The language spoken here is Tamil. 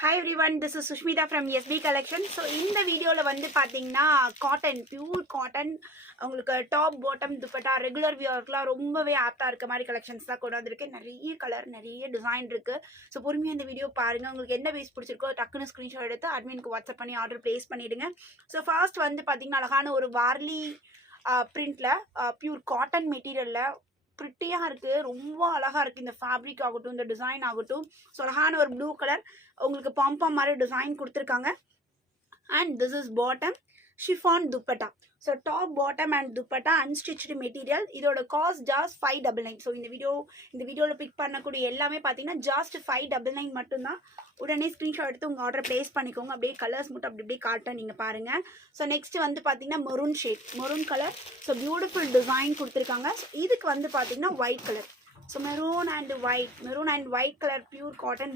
Hi everyone, this is Sushmita from SB Collection. So இந்த வீடியோல வந்து பாத்தீங்கன்னா காட்டன் பியூர் காட்டன் உங்களுக்கு டாப் பாட்டம் துப்பட்டா ரெகுலர் வியர்க்குலாம் ரொம்பவே ஆப்டா இருக்க மாதிரி கலெக்ஷன்ஸ் தான் கொண்டு வந்திருக்கேன். நிறைய கலர் நிறைய டிசைன் இருக்கு. ஸோ பொறுமையாக இந்த வீடியோ பாருங்க. உங்களுக்கு என்ன பீஸ் பிடிச்சிருக்கோ டக்குன்னு ஸ்க்ரீன்ஷாட் எடுத்து அட்மினுக்கு வாட்ஸ்அப் பண்ணி ஆர்டர் பிளேஸ் பண்ணிடுங்க. ஸோ ஃபர்ஸ்ட் வந்து பாத்தீங்கன்னா அழகான ஒரு வார்லி பிரிண்ட்ல பியூர் காட்டன் மெட்டீரியல்ல ப்ரிட்டியாக இருக்குது, ரொம்ப அழகாக இருக்குது. இந்த ஃபேப்ரிக் ஆகட்டும், இந்த டிசைன் ஆகட்டும். ஸோ அழகான ஒரு ப்ளூ கலர் உங்களுக்கு பாம்பம் மாதிரி டிசைன் கொடுத்துருக்காங்க. And this is bottom chiffon dupatta. So top bottom and dupatta unstitched material. இதோட காஸ்ட் ஜாஸ்ட் 599. ஸோ இந்த வீடியோவில் பிக் பண்ணக்கூடிய எல்லாமே பார்த்தீங்கன்னா ஜாஸ்ட் 599 மட்டும்தான். உடனே ஸ்க்ரீன்ஷாட் எடுத்து உங்கள் ஆர்டர் ப்ளேஸ் பண்ணிக்கோங்க. அப்படியே கலர்ஸ் மட்டும் அப்படியே காட்டன் நீங்கள் பாருங்கள். ஸோ நெக்ஸ்ட் வந்து பார்த்தீங்கன்னா maroon shade, maroon colour. So beautiful design கொடுத்துருக்காங்க. இதுக்கு வந்து பார்த்தீங்கன்னா white colour. So maroon and white colour pure cotton